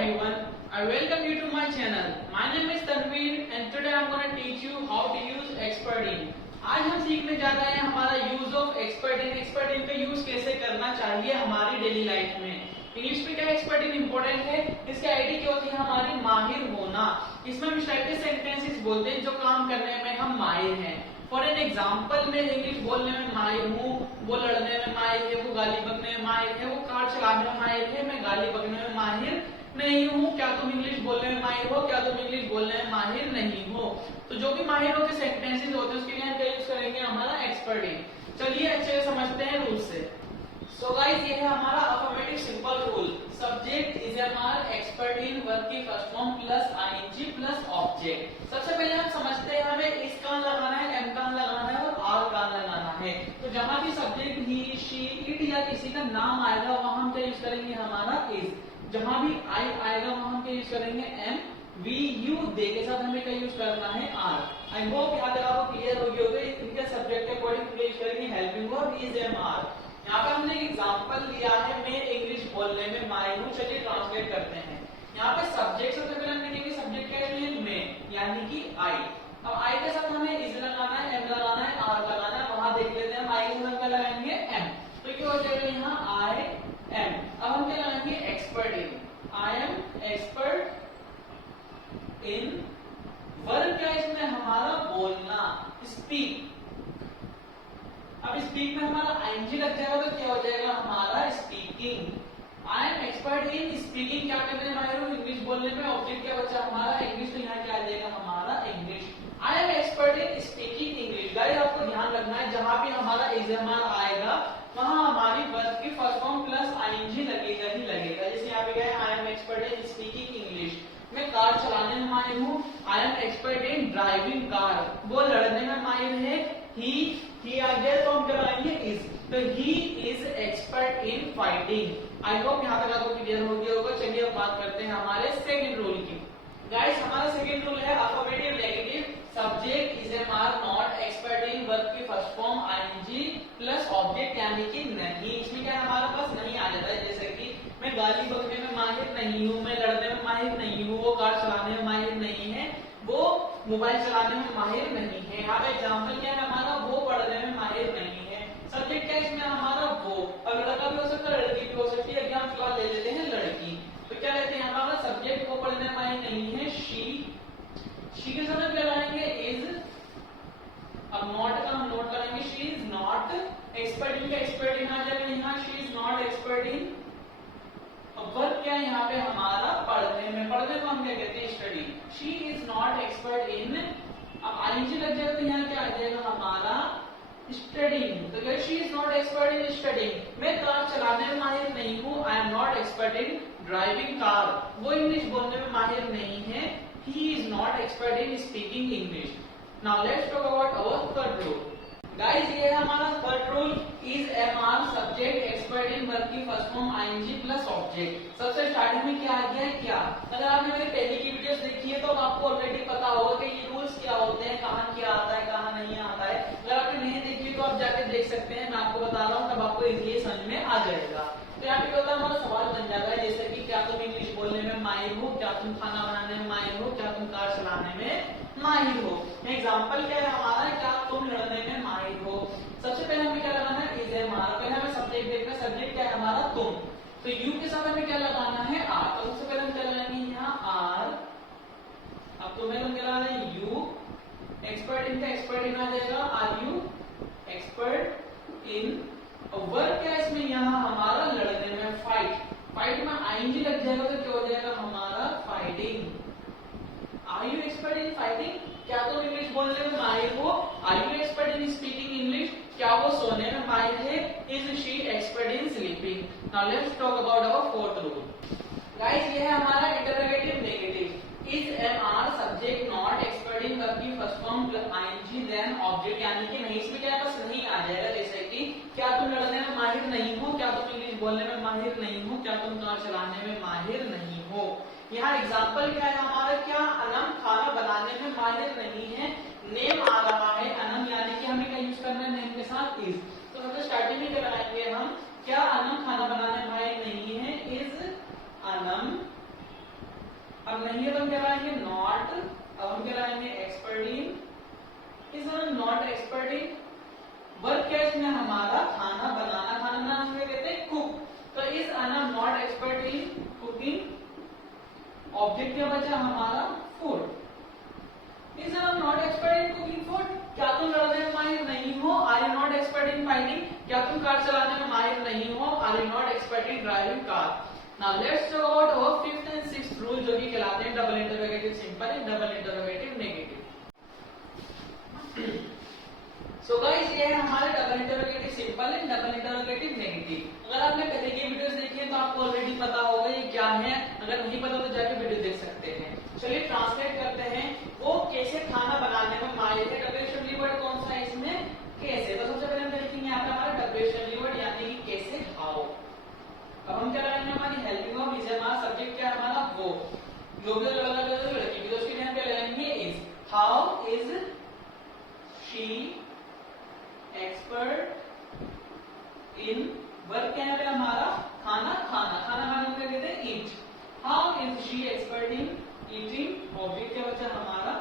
everyone, I welcome you to my channel. My name is Tanveer and today I am going to teach you how to use expert in. आज हम सीखने जा रहे हैं हमारा use of expert इन का use कैसे करना चाहिए हमारी डेली लाइफ में। इंग्लिश में क्या एक्सपर्ट इन इंपॉर्टेंट है, इसकी आईडी क्या होती है हमारी माहिर होना। इसमें हम इस टाइप के सेंटेंसेस बोलते हैं जो काम करने में हम माहिर हैं। फॉर एन एग्जाम्पल, मैं इंग्लिश बोलने में माहिर हूँ, वो लड़ने में माहिर है, वो गाली बकने में माहिर है, वो कार चलाने में माहिर है, मैं गाली बकने में माहिर नहीं हूँ। क्या तुम इंग्लिश बोलने में माहिर हो? क्या तुम इंग्लिश बोलने में माहिर नहीं हो? तो जो भी माहिरों के सेंटेंसेस होते हैं उसके लिए हम क्या यूज करेंगे, हमारा एक्सपर्ट इन। चलिए अच्छे से समझते हैं रूल से। सो गाइस, ये है हमारा affirmative simple rule. Subject is हमारा एक्सपर्ट इन, वर्ब की first form plus ING plus object. सबसे पहले हम समझते हैं हमें इस कान लगाना है, एम कान लगाना है और आर कान लगाना है। तो जहां भी सब्जेक्ट ही, शी, इट या किसी का नाम आएगा वहां हम क्या यूज करेंगे, हमारा इज। जहां भी आई आएगा वहां हम क्या यूज करेंगे, एम। वी, यू, दे के साथ हमें क्या यूज करना है, आर। आई होप यहाँ तक आपको क्लियर हो गया होगा। इनके सब्जेक्ट के अकॉर्डिंग यूज करेंगे helping verb is, am, are. यहाँ पे हमने एक एग्जांपल लिया है, मैं इंग्लिश बोलने में माहिर हूँ। चलिए ट्रांसलेट करते हैं। यहाँ पे सब्जेक्ट सबसे पहले हम लिखेंगे, सब्जेक्ट क्या है, मैं, यानी कि आई। अब आई के साथ हमें इज लगाना है, एम लगाना है, आर लगाना है। वहां देख लेते हैं हम आई के साथ क्या लगाएंगे, एम। तो क्या हो जाएगा यहाँ आई एम। अब हम क्या लगाएंगे, expert in. I am expert in. Verb क्या है इसमें हमारा, बोलना, स्पीक। अब स्पीक में हमारा आईएनजी लग जाएगा तो क्या हो जाएगा हमारा, speaking. I am expert in speaking. क्या करने में माहिर हूँ, इंग्लिश बोलने में। ऑब्जेक्ट क्या बचा हमारा, इंग्लिश। तो यहाँ क्या आ जाएगा हमारा, English. I am expert in speaking English. Guys आपको ध्यान रखना है, जहां भी हमारा इज आएगा वहां हमारी वर्ब की फर्स्ट फॉर्म प्लस आईएनजी लगेगा ही लगेगा। जैसे यहाँ पे गए, I am expert in speaking English. मैं कार चलाने में माहिर हूँ। I M expert in driving car. वो लड़ने में माहिर है, ही आ गया तो हम क्या लगाएंगे, इज। तो he is expert in fighting. I hope यहाँ तक आपको क्लियर हो गया होगा। चलिए अब बात करते हैं हमारे सेकंड रूल की। गाइस हमारा सेकंड रूल है affirmative negative. Subject is am are not expert in, verb की first form ING plus object यानी कि नहीं। इसमें क्या हमारे पास नहीं आ जाता है। जैसे कि मैं गाली बकने में माहिर नहीं हूँ, मैं लड़ने में माहिर नहीं हूँ, वो कार चलाने में माहिर नहीं है, वो मोबाइल चलाने में माहिर नहीं है। यहाँ पे एग्जाम्पल क्या है हमारा, वो पढ़ने में माहिर नहीं है। सब्जेक्ट क्या है इसमें हमारा, वो। अब लड़का भी हो सकता है, लड़की भी हो सकती है। हम फिलहाल ले लेते हैं लड़की। तो क्या लेते हैं हमारा सब्जेक्ट, वो पढ़ने में माहिर नहीं है, शी के साथ क्या लगाएंगे, इज। अब नॉट का हम नोट करेंगे, शी इज नॉट एक्सपर्ट इन। का एक्सपर्ट इन आ जाएगा यहाँ, शी इज नॉट एक्सपर्ट इन। अब वर्ब क्या है यहाँ पे हमारा, पढ़ने में। पढ़ने को हम क्या कहते हैं, study. She is not expert इन। अब आईएनजी लग जाएगा तो यहाँ क्या आ जाएगा हमारा, स्टडीइंग। तो she is not expert in studying. मैं कार चलाने में माहिर नहीं हूँ। I am not expert in driving car. वो इंग्लिश बोलने में माहिर नहीं है। He is not expert in speaking English. Now let's talk about our third rule. Guys ये है हमारा third rule, is am are subject expert in, verb की first form ING plus object. सबसे स्टार्टिंग में क्या आ गया है, क्या। अगर आपने मेरी पहले की वीडियोस देखी है तो आपको ऑलरेडी पता होगा कि ये रूल्स क्या होते हैं, कहाँ क्या आता है, कहाँ नहीं आता है। अगर आपने नहीं देखी तो आप जाके देख सकते हैं। मैं आपको बता रहा हूँ, तब आपको इजीली समझ में आ जाएगा। तो यहाँ पे होता है हमारा सवाल बन जाता है, जैसे कि क्या तुम इंग्लिश बोलने में माहिर हो, क्या तुम खाना बनाने में माहिर हो, क्या तुम कार चलाने में माहिर हो। एग्जाम्पल क्या है हमारा, क्या तुम लड़ने में माहिर हो। सबसे पहले हमें क्या लगाना है, इज एम आर। पहले हमें सब्जेक्ट देखना है, सब्जेक्ट क्या है हमारा, तुम। तो यू के साथ हमें क्या लगाना है, आर। तो सबसे पहले हम क्या लगाएंगे यहाँ, आर। अब तुम्हें हम क्या लगाना है, यू। एक्सपर्ट इन का एक्सपर्ट इन आ जाएगा, आर यू एक्सपर्ट इन। और वर्ब क्या है इसमें यहाँ हमारा, लड़ने में, फाइट। फाइट में आईएनजी लग जाएगा तो क्या हो जाएगा हमारा, fighting. Are you expert in fighting. क्या तुम इंग्लिश बोलने में माहिर हो। Are you expert in speaking English. क्या वो सोने में माहिर है, is she expert in sleeping. Now let's talk about our fourth rule. Guys ये है हमारा interrogative negative. Is am are subject not expert in, verb की first form ING then object यानी कि नहीं। इसमें क्या बस नहीं आ जाएगा। जैसे कि क्या तुम लड़ने में माहिर नहीं हो, क्या तुम इंग्लिश बोलने में माहिर नहीं हो, क्या तुम कार चलाने में माहिर नहीं हो। यहाँ एग्जाम्पल क्या है हमारा, क्या अनम खाना बनाने में माहिर नहीं है। नेम आ रहा है अनम, यानी कि हमें क्या यूज करना है, नेम के साथ इज। तो सबसे स्टार्टिंग में क्या लगाएंगे हम, क्या अनम खाना बनाने में माहिर नहीं है, इज अनम अगर नहीं है तो हम क्या लगाएंगे नॉट। अब हम क्या लगाएंगे expert in, is not expert in. Work क्या है इसमें हमारा खाना बनाना, खाना बनाना हम क्या कहते हैं कुक, तो is Anna not expert in cooking. Object क्या बचा हमारा food, is Anna not expert in cooking food. क्या तुम लड़ने में माहिर नहीं हो, are you not expert in fighting. क्या तुम कार चलाने में माहिर नहीं हो, are you not expert in driving car. Now let's talk about our fifth and sixth rule जो कि कहलाते हैं double interrogative simple and double interrogative negative. So guys ये है हमारे double interrogative simple and double interrogative negative. अगर आपने पहले की वीडियोस देखी है तो आपको ऑलरेडी पता होगा ये क्या है, अगर नहीं पता तो जाके वीडियो देख सकते हैं। चलिए ट्रांसलेट करते हैं, वो कैसे खाना बनाने में माहिर है। डब्ल्यूएचडब्ल्यू वर्ड कौन सा है इसमें, कैसे। तो सबसे पहले हम देखेंगे यहाँ पे हमारा डब्ल्यूएचडब्ल्यू वर्ड यानी कि कैसे, हाउ। अब हम क्या लगाएंगे हमारी हेल्पिंग वर्ब, इज हमारा सब्जेक्ट क्या है हमारा वो, लोग अलग अलग लड़की तो उसके लिए हम क्या लगाएंगे is. How is she expert in, work क्या है पे हमारा खाना खाना, खाना खाने को क्या कहते हैं eat. How is she expert in eating, object क्या बचा हमारा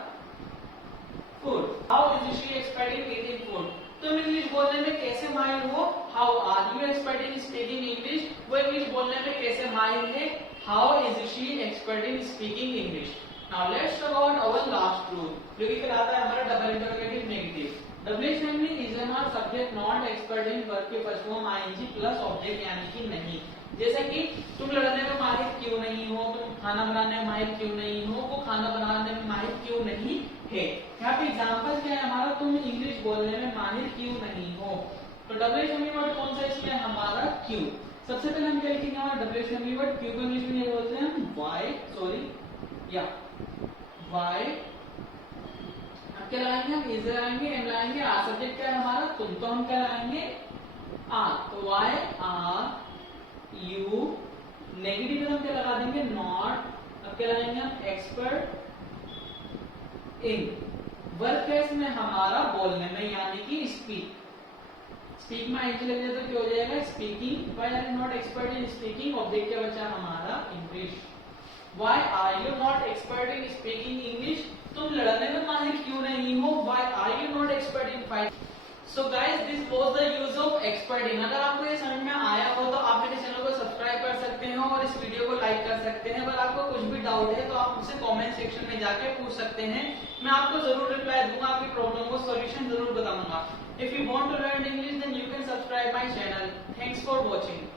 food. How is she expert in eating food, तुम इंग्लिश बोलने में कैसे माहिर हो, how are you expert in speaking English, वो इंग्लिश बोलने में कैसे माहिर है, how is she expert in speaking English. Now let's talk about our last rule जो कि कहलाता है हमारा double interrogative negative. WHW is हमारा subject not expert in verb के first form ING plus object यानी कि नहीं। जैसे कि तुम लड़ने में माहिर क्यों नहीं हो, तुम खाना बनाने में माहिर क्यों नहीं हो, वो खाना बनाने में माहिर क्यों नहीं है। यहाँ पे एग्जांपल क्या है हमारा, तुम इंग्लिश बोलने में माहिर क्यों नहीं हो। तो डब्ल्यूएचडब्ल्यू वर्ड कौन सा इसमें हमारा क्यों। सबसे पहले हम क्या लिखेंगे हमारा डब्ल्यूएचडब्ल्यू वर्ड क्यों को इंग्लिश में ये बोलते हैं व्हाई, सॉरी या व्हाई। क्या लगाएंगे हम, इज लगाएंगे, एम लगाएंगे, आर सब्जेक्ट क्या है हमारा तुम, तो हम क्या लगाएंगे आर। तो वाई आर यू, नेगेटिव में हम क्या लगा देंगे नॉट। अब क्या लगाएंगे हम एक्सपर्ट इन, वर्क है इसमें हमारा बोलने में यानी कि स्पीक। स्पीक में आईएनजी लग जाए तो क्या हो जाएगा speaking. Why are you not expert in speaking, object क्या बचा हमारा English. Why are you not expert in speaking English, तुम लड़ने में माहिर क्यों नहीं हो, why are you not expert in fight. So guys this was the use of expert in. अगर आपको ये समझ में आया हो तो आप मेरे चैनल को सब्सक्राइब कर सकते हैं और इस वीडियो को लाइक कर सकते हैं। अगर आपको कुछ भी डाउट है तो आप मुझसे कमेंट सेक्शन में जाके पूछ सकते हैं, मैं आपको जरूर रिप्लाई दूंगा, आपकी प्रॉब्लम को सॉल्यूशन जरूर बताऊंगा। If you want to learn English then you can subscribe my channel. Thanks for watching.